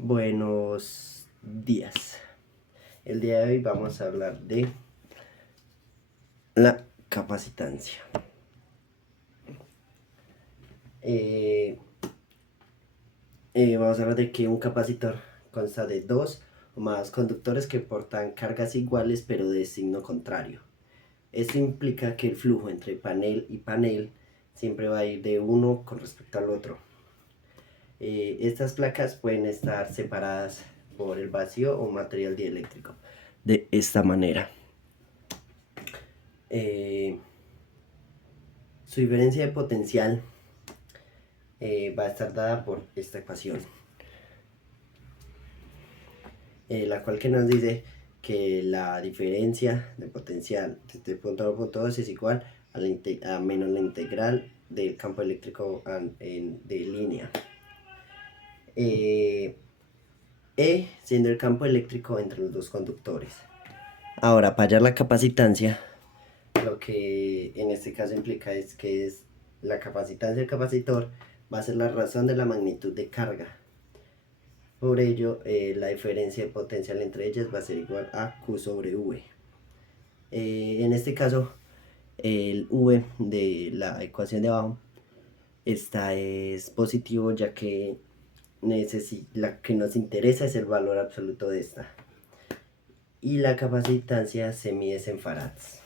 Buenos días. El día de hoy vamos a hablar de la capacitancia. Vamos a hablar de que un capacitor consta de dos o más conductores que portan cargas iguales pero de signo contrario. Esto implica que el flujo entre panel y panel siempre va a ir de uno con respecto al otro. Estas placas pueden estar separadas por el vacío o material dieléctrico de esta manera. Su diferencia de potencial va a estar dada por esta ecuación, la cual que nos dice que la diferencia de potencial desde el punto 1 al punto 2 es igual a menos la integral del campo eléctrico de línea. Siendo el campo eléctrico entre los dos conductores. Ahora, para hallar la capacitancia, lo que en este caso implica es que la capacitancia del capacitor va a ser la razón de la magnitud de carga. Por ello, la diferencia de potencial entre ellas va a ser igual a Q sobre V. En este caso, el V de la ecuación de abajo es positivo, ya que la que nos interesa es el valor absoluto de esta. Y la capacitancia se mide en farads.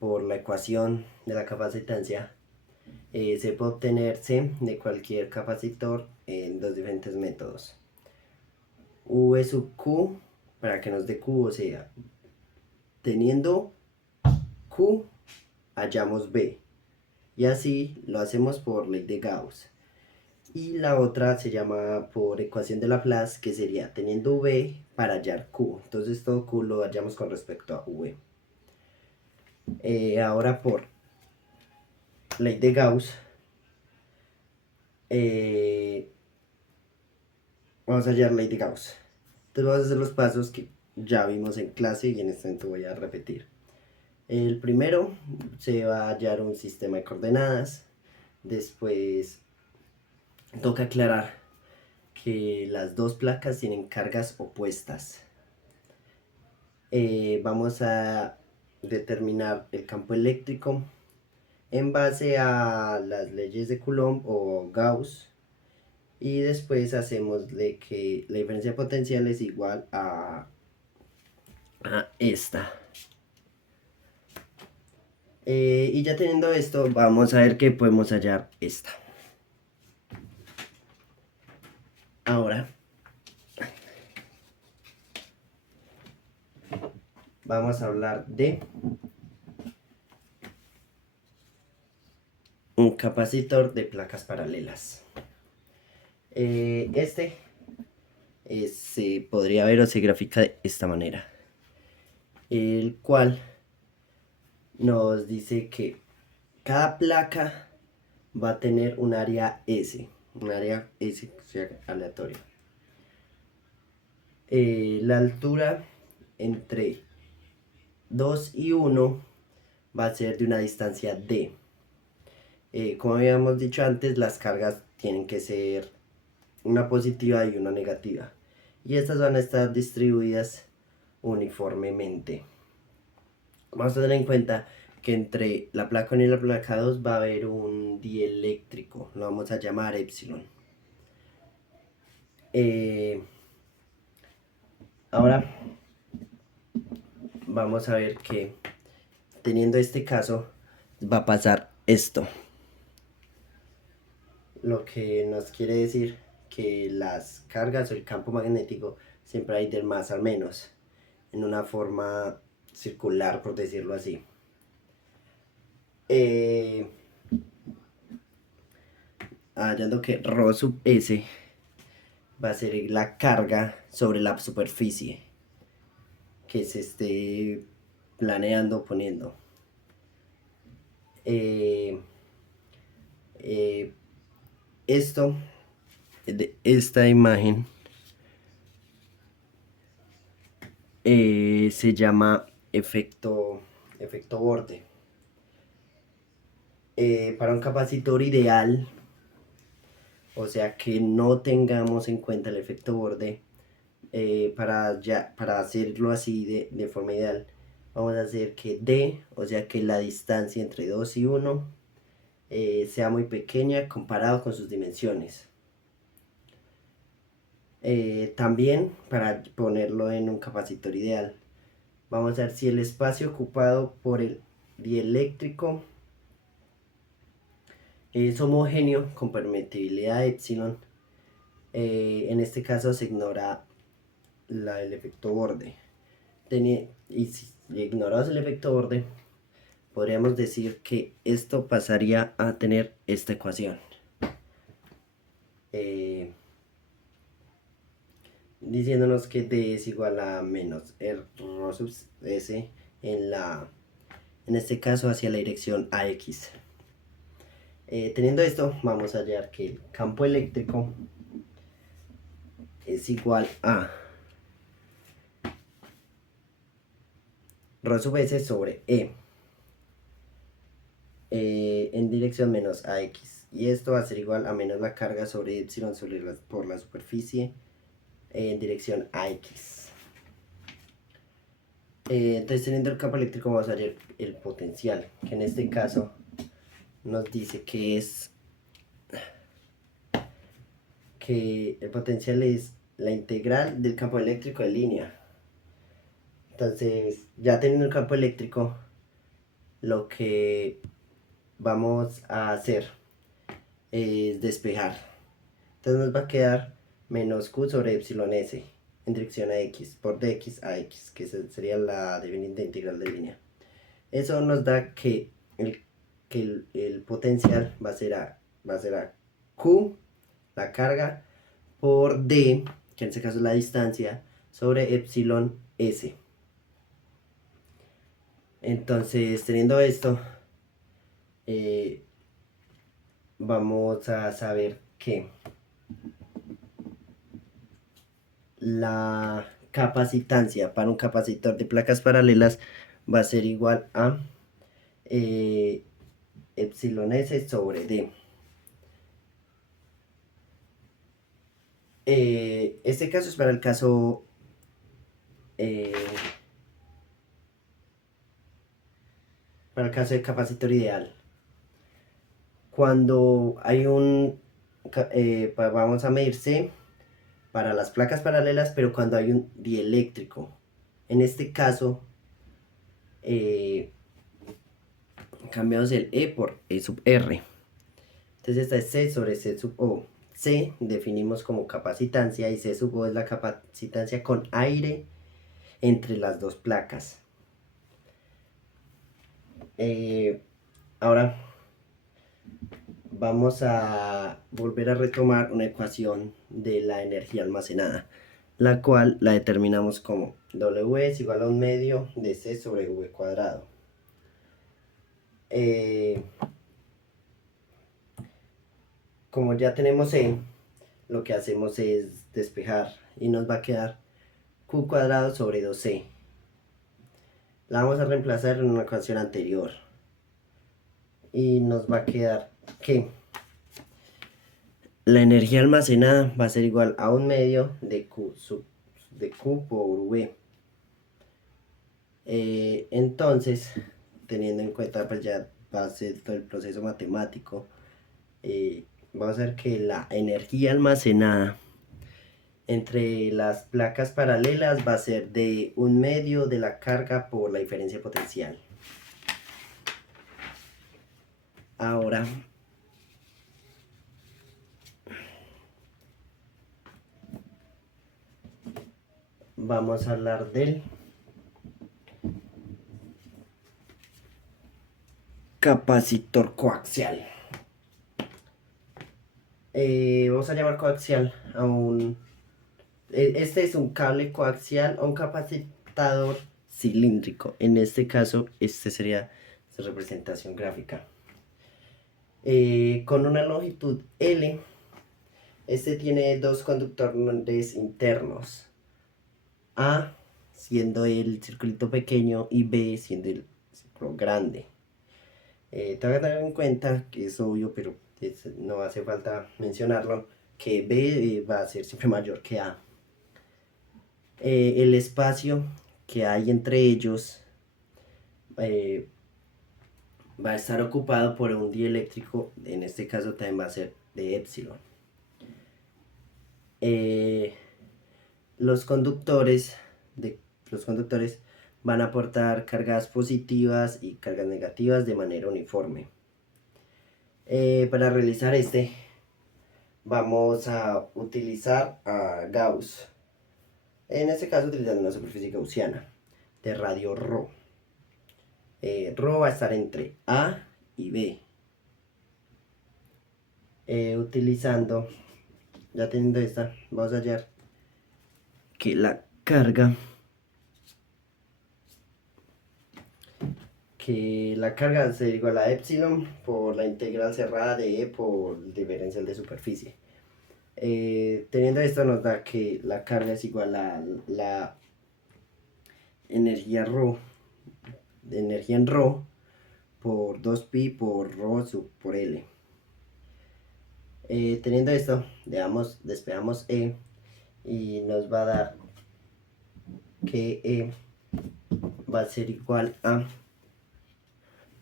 Por la ecuación de la capacitancia, se puede obtener C de cualquier capacitor en dos diferentes métodos. V sub Q, para que nos dé Q, o sea, teniendo Q, hallamos B. Y así lo hacemos por ley de Gauss. Y la otra se llama por ecuación de Laplace, que sería teniendo V para hallar Q. Entonces todo Q lo hallamos con respecto a V. Ahora por ley de Gauss, vamos a hallar ley de Gauss. Entonces vamos a hacer los pasos que ya vimos en clase y en este momento voy a repetir. El primero se va a hallar un sistema de coordenadas. Después toca aclarar que las dos placas tienen cargas opuestas. Vamos a determinar el campo eléctrico en base a las leyes de Coulomb o Gauss, y después hacemos de que la diferencia de potencial es igual a esta. Y ya teniendo esto, vamos a ver que podemos hallar esta. Ahora vamos a hablar de un capacitor de placas paralelas. Se podría ver o se grafica de esta manera, el cual nos dice que cada placa va a tener un área S, aleatoria. La altura entre 2 y 1 va a ser de una distancia D. Como habíamos dicho antes, las cargas tienen que ser una positiva y una negativa, y estas van a estar distribuidas uniformemente. Vamos a tener en cuenta que entre la placa 1 y la placa 2 va a haber un dieléctrico, lo vamos a llamar epsilon. Ahora vamos a ver que teniendo este caso va a pasar esto, lo que nos quiere decir que las cargas o el campo magnético siempre hay del más al menos, en una forma circular, por decirlo así. Hallando que ρ sub S va a ser la carga sobre la superficie que se esté planeando poniendo. Esto de esta imagen se llama efecto borde. Para un capacitor ideal o sea que no tengamos en cuenta el efecto borde. Para hacerlo así de forma ideal, vamos a hacer que D, o sea que la distancia entre 2 y 1 sea muy pequeña comparado con sus dimensiones. También para ponerlo en un capacitor ideal, vamos a ver si el espacio ocupado por el dieléctrico es homogéneo con permitividad epsilon. En este caso se ignora el efecto borde. Y si ignoramos el efecto borde, podríamos decir que esto pasaría a tener esta ecuación. Diciéndonos que D es igual a menos R sub S en este caso hacia la dirección AX. Teniendo esto, vamos a hallar que el campo eléctrico es igual a Rho sub S sobre en dirección menos AX. Y esto va a ser igual a menos la carga sobre epsilon por la superficie en dirección AX. Entonces, teniendo el campo eléctrico, vamos a hallar el potencial, que en este caso nos dice que el potencial es la integral del campo eléctrico en línea. Entonces, ya teniendo el campo eléctrico, lo que vamos a hacer es despejar. Entonces nos va a quedar menos Q sobre epsilon S en dirección a X por dx a X, que sería la de integral de línea. Eso nos da que el potencial va a ser a Q, la carga, por D, que en este caso es la distancia, sobre epsilon S. Entonces, teniendo esto, vamos a saber que la capacitancia para un capacitor de placas paralelas va a ser igual a epsilon S sobre D. Este caso es para el caso de capacitor ideal. Cuando hay vamos a medir C para las placas paralelas, pero cuando hay un dieléctrico. En este caso, cambiamos el E por E sub R. Entonces esta es C sobre C sub O. C definimos como capacitancia y C sub O es la capacitancia con aire entre las dos placas. Ahora vamos a volver a retomar una ecuación de la energía almacenada, la cual la determinamos como W es igual a 1/2 de C sobre V cuadrado. Como ya tenemos C, lo que hacemos es despejar y nos va a quedar Q cuadrado sobre 2C. La vamos a reemplazar en una ecuación anterior y nos va a quedar que la energía almacenada va a ser igual a 1/2 de Q por V. Entonces, teniendo en cuenta, pues ya va a ser todo el proceso matemático, vamos a ver que la energía almacenada entre las placas paralelas va a ser de 1/2 de la carga por la diferencia potencial. Ahora vamos a hablar del capacitor coaxial. Vamos a llamar coaxial a este es un cable coaxial a un capacitador cilíndrico. En este caso, este sería su representación gráfica. Con una longitud L, este tiene dos conductores internos. A siendo el circulito pequeño y B siendo el círculo grande. Te voy a tener en cuenta que es obvio, pero no hace falta mencionarlo, que B va a ser siempre mayor que A. El espacio que hay entre ellos eh, va a estar ocupado por un dieléctrico, en este caso también va a ser de epsilon. Eh, los conductores los conductores van a aportar cargas positivas y cargas negativas de manera uniforme. Para realizar vamos a utilizar a Gauss, en este caso utilizando una superficie gaussiana de radio ρ. Rho va a estar entre A y B. Utilizando, ya teniendo esta, vamos a hallar que la carga va a ser igual a epsilon por la integral cerrada de E por el diferencial de superficie. Teniendo esto nos da que la carga es igual a la energía en ρ por 2pi por ρ por L. Teniendo esto, despejamos E y nos va a dar que E va a ser igual a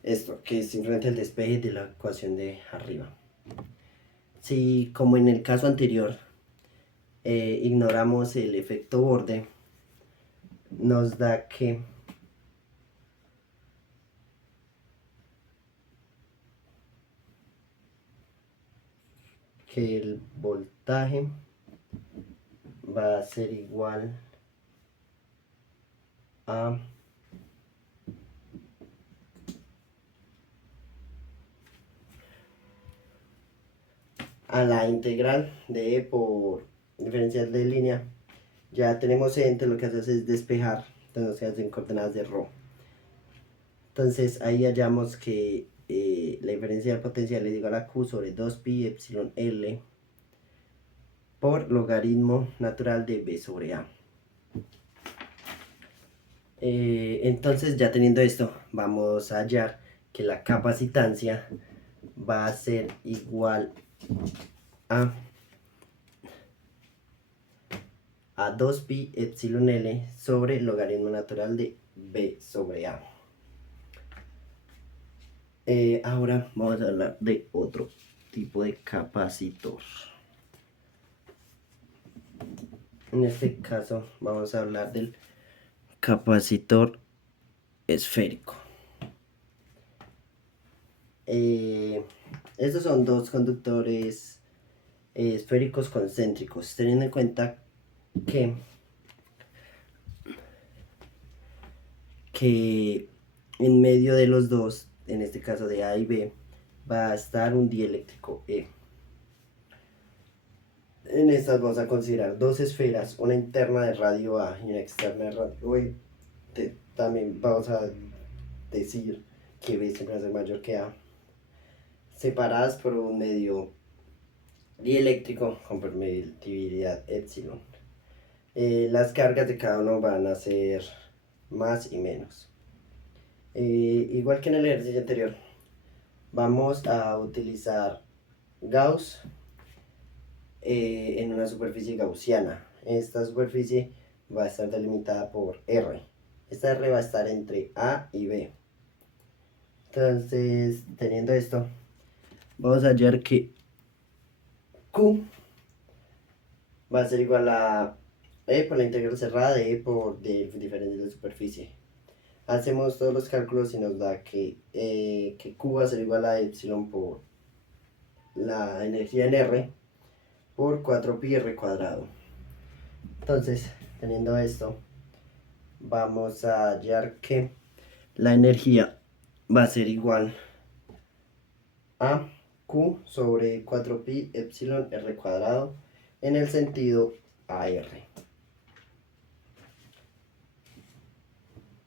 esto, que es simplemente el despeje de la ecuación de arriba. Si, como en el caso anterior, ignoramos el efecto borde, nos da que el voltaje va a ser igual a la integral de E por diferencial de línea. Ya tenemos E, entonces lo que hace es despejar, entonces nos quedan en coordenadas de ρ. Entonces ahí hallamos que la diferencia de potencial es igual a Q sobre 2pi epsilon L por logaritmo natural de B sobre A. Entonces, ya teniendo esto, vamos a hallar que la capacitancia va a ser igual a 2pi epsilon L sobre el logaritmo natural de B sobre A. Ahora vamos a hablar de otro tipo de capacitor. En este caso vamos a hablar del capacitor esférico. Estos son dos conductores esféricos concéntricos, teniendo en cuenta que en medio de los dos, en este caso de A y B, va a estar un dieléctrico E. En estas vamos a considerar dos esferas, una interna de radio A y una externa de radio B. También vamos a decir que B siempre va a ser mayor que A, separadas por un medio dieléctrico con permitividad epsilon. Las cargas de cada uno van a ser más y menos. Igual que en el ejercicio anterior, vamos a utilizar Gauss en una superficie gaussiana. Esta superficie va a estar delimitada por R. Esta R va a estar entre A y B. Entonces, teniendo esto, vamos a hallar que Q va a ser igual a E por la integral cerrada de E por diferencial de superficie. Hacemos todos los cálculos y nos da que Q va a ser igual a epsilon por la energía en R por 4pi r cuadrado. Entonces, teniendo esto, vamos a hallar que la energía va a ser igual a Q sobre 4pi epsilon r cuadrado en el sentido AR.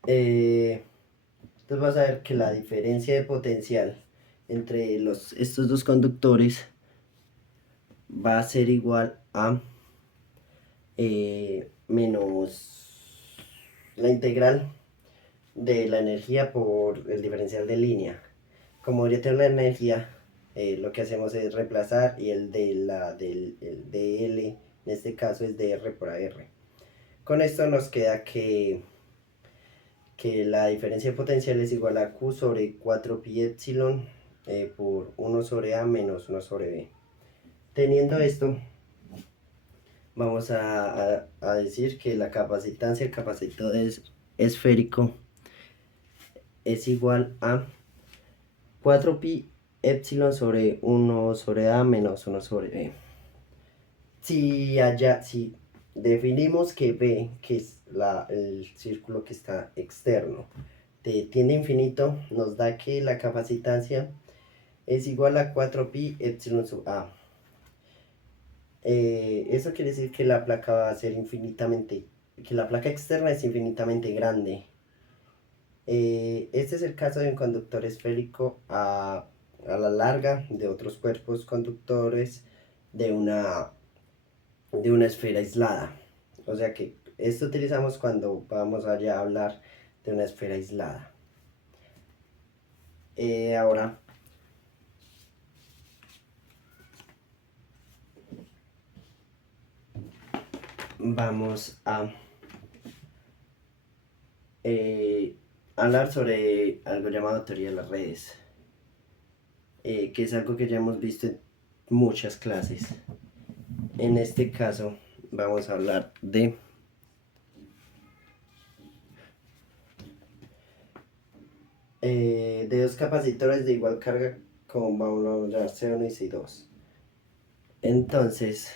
Entonces vas a ver que la diferencia de potencial entre estos dos conductores va a ser igual a menos la integral de la energía por el diferencial de línea. Como ya tengo la energía, lo que hacemos es reemplazar y el el dl en este caso es dr por ar. Con esto nos queda que la diferencia de potencial es igual a q sobre 4 pi epsilon por 1 sobre a menos 1 sobre b. Teniendo esto, vamos a decir que la capacitancia, el capacitor esférico es igual a 4 pi epsilon sobre 1 sobre a menos 1 sobre b. Si definimos que b, que es el círculo que está externo, tiende a infinito, nos da que la capacitancia es igual a 4 pi epsilon sub a. Eso quiere decir que la placa va a ser que la placa externa es infinitamente grande. Este es el caso de un conductor esférico a la larga de otros cuerpos conductores de una esfera aislada. O sea que esto utilizamos cuando vamos allá a hablar de una esfera aislada. Ahora vamos a hablar sobre algo llamado teoría de las redes, que es algo que ya hemos visto en muchas clases. En este caso vamos a hablar de dos capacitores de igual carga con, vamos a hablar C1 y C2. Entonces,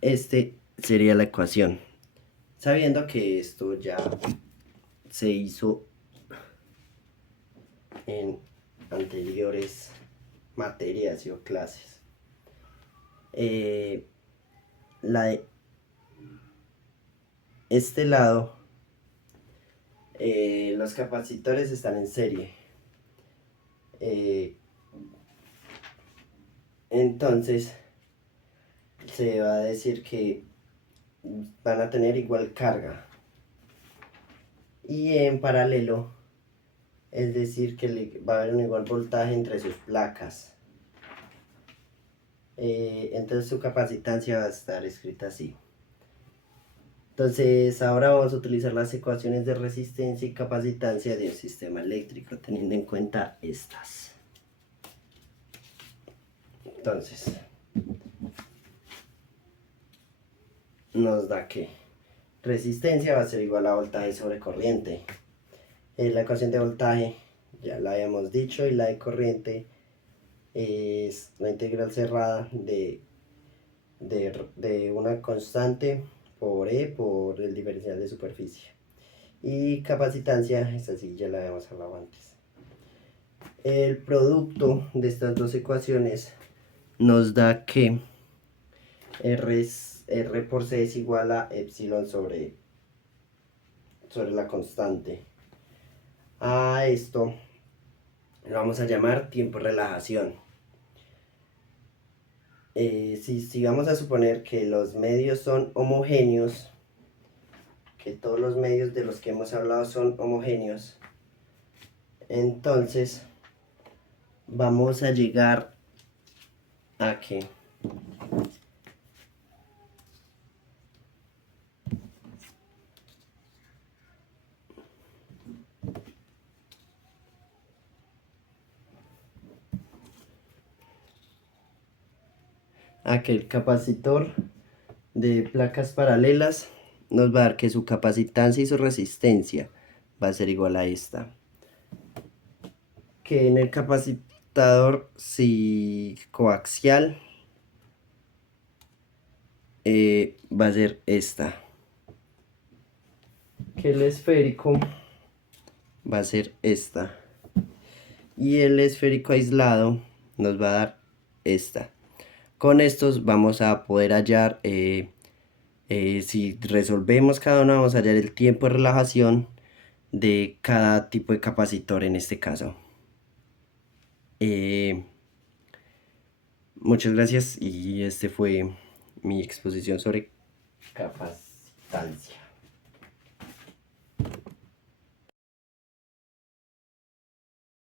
este sería la ecuación. Sabiendo que esto ya se hizo en anteriores materias o clases. Este lado, los capacitores están en serie. Entonces, se va a decir que van a tener igual carga. Y en paralelo, es decir, que va a haber un igual voltaje entre sus placas. Entonces su capacitancia va a estar escrita así. Entonces ahora vamos a utilizar las ecuaciones de resistencia y capacitancia de un sistema eléctrico, teniendo en cuenta estas. Entonces, nos da que resistencia va a ser igual a voltaje sobre corriente. La ecuación de voltaje ya la habíamos dicho, y la de corriente es la integral cerrada de una constante por E por el diferencial de superficie. Y capacitancia, esta sí ya la habíamos hablado antes. El producto de estas dos ecuaciones nos da que R por C es igual a epsilon sobre la constante. A esto lo vamos a llamar tiempo de relajación. Si vamos a suponer que los medios son homogéneos, que todos los medios de los que hemos hablado son homogéneos, entonces vamos a llegar a que el capacitor de placas paralelas nos va a dar que su capacitancia y su resistencia va a ser igual a esta. Que en el capacitador coaxial va a ser esta. Que el esférico va a ser esta. Y el esférico aislado nos va a dar esta. Con estos vamos a poder hallar, si resolvemos cada uno, vamos a hallar el tiempo de relajación de cada tipo de capacitor en este caso. Muchas gracias, y este fue mi exposición sobre capacitancia.